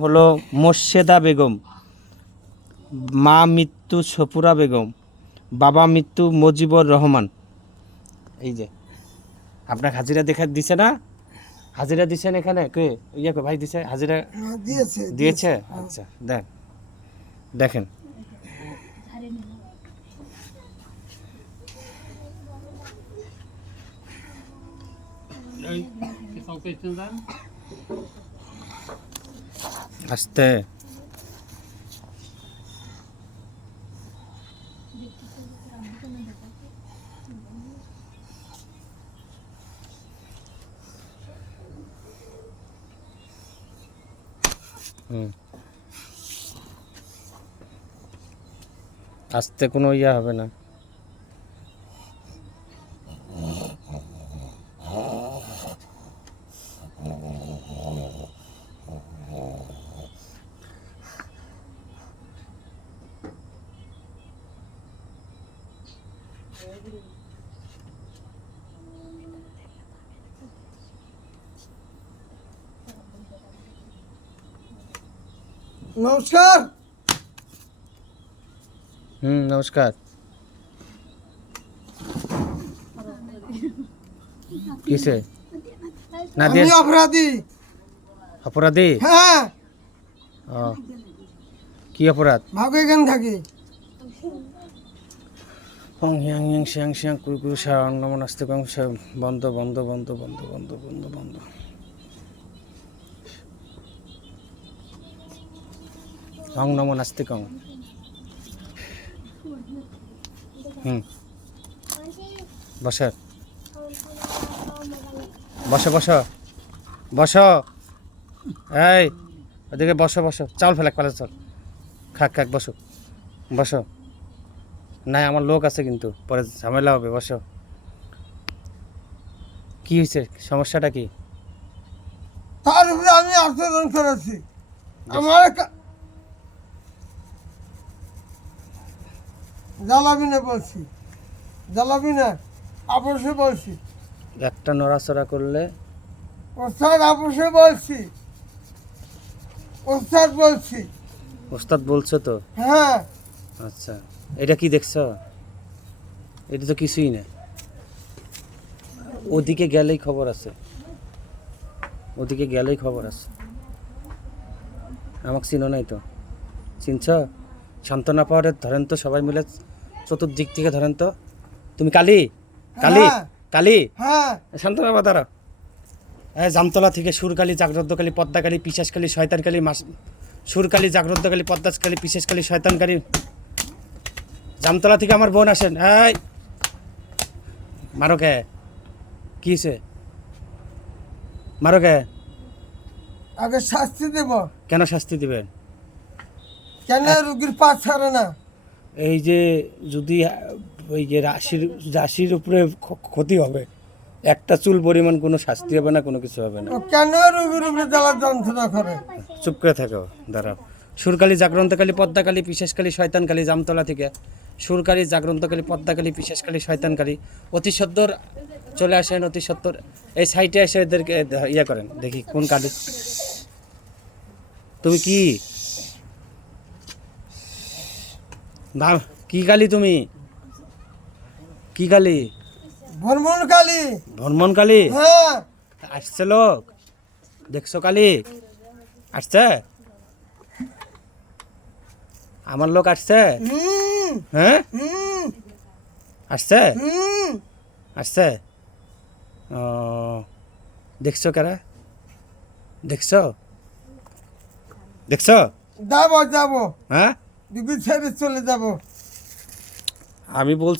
হলো মোর্শেদা বেগম, মা মৃত্যু সপুরা বেগম, বাবা মৃত্যু মুজিবুর রহমান। এই যে আপনার হাজিরা দিছে না? হাজিরা দিছেন এখানে কে ইয়ে ভাই দিছে হাজিরা? দিয়েছে। আচ্ছা দেখেন আস্তে আস্তে কোনো ইয়া হবে না। নমস্কার। নমস্কার। কিসে না দিয়ে আমি অপরাধী। অপরাধী? হ্যাঁ। কি অপরাধ? ভাগে এখান থাকি। হং হিয়াং হিয়াং শিয়াং শিয়াং কুই কুই সাং নমন আস্তে কং বন্ধ বন্ধ বন্ধ বন্ধ বন্ধ বন্ধ বন্ধ। হং নমন আস্তে কং। বসে বসো বসো বসো। এই ওদিকে বসো বসো। চাল ফেলাক পালে চল খাক খাক বসো বসো। না আমার লোক আছে কিন্তু পরে ঝামেলা হবে। বসো। কি হয়েছে? সমস্যাটা কি? তার উপরে আমি আচরণ করেছি। আমার জ্বালাবি না বলছি, জ্বালাবি না আপসে বলছি। একটা নড়াচড়া করলে ওস্তাদ আপসে বলছি, ওস্তাদ বলছি। ওস্তাদ বলছো তো? হ্যাঁ। আচ্ছা এটা কি দেখছো? এটা তো কিছুই না। ওদিকে গেলেই খবর আছে, ওদিকে গেলেই খবর আছে। আমাকে চিনো নাই তো? চিনছ? সান্ত্বনা পাওয়ারে ধরেন তো সবাই মিলে, চতুর্দিক থেকে ধরেন তো। তুমি কালী? কালী? হ্যাঁ। কালী? হ্যাঁ। সান্ত্বনা পা দাঁড়াও। জামতলা থেকে সুরকালী, জাগ্রতকালী, পদ্মাকালী, পিশাসকালী, শয়তানকালী, সুরকালী, জাগ্রতকালী, পদ্মাসকালী, পিশাসকালী, শয়তানকালী। জামতলা থেকে আমার বোন আসেন। এই মারো কে? কি হয়েছে? মারো কে? আগে শাস্তি দেব। কেন শাস্তি দিবেন? কেন রুগীর পা ছাড়ে না? এই যে যদি ওই যে রাশির উপরে ক্ষতি হবে, একটা চুল পরিমাণ কোনো শাস্তি হবে না, কোনো কিছু হবে না। ও কেন রুগীর উপরে জ্বালা যন্ত্রণা করে? চুপ করে থাকো, দাঁড়াও। সুরকালী, জাগ্রন্তকালী, পদ্মাকালী, পিশাসকালী, শয়তানকালী, জামতলা থেকে সুরকালী, জাগ্রন্তকালী, পদ্মাকালী, পিশাসকালী, শয়তানকালী। অতি সত্বর চলে আসেন, অতি সত্বর এই সাইটে এসে এদেরকে ইয়ে করেন। দেখি কোন কালী। তুমি কি কি কালী? তুমি কি কালী? ভ্রমণ কালী। ভ্রমণ কালী? হ্যাঁ। আসছে লোক দেখছো? কালী আসছে? আমার লোক আসছে? হ্যাঁ আসছে? আসছে? ও দেখছো কারা? দেখছো? দেখছো? যাবো যাবো, হ্যাঁ রুগী ছেড়ে চলে যাবো। আমি বলছি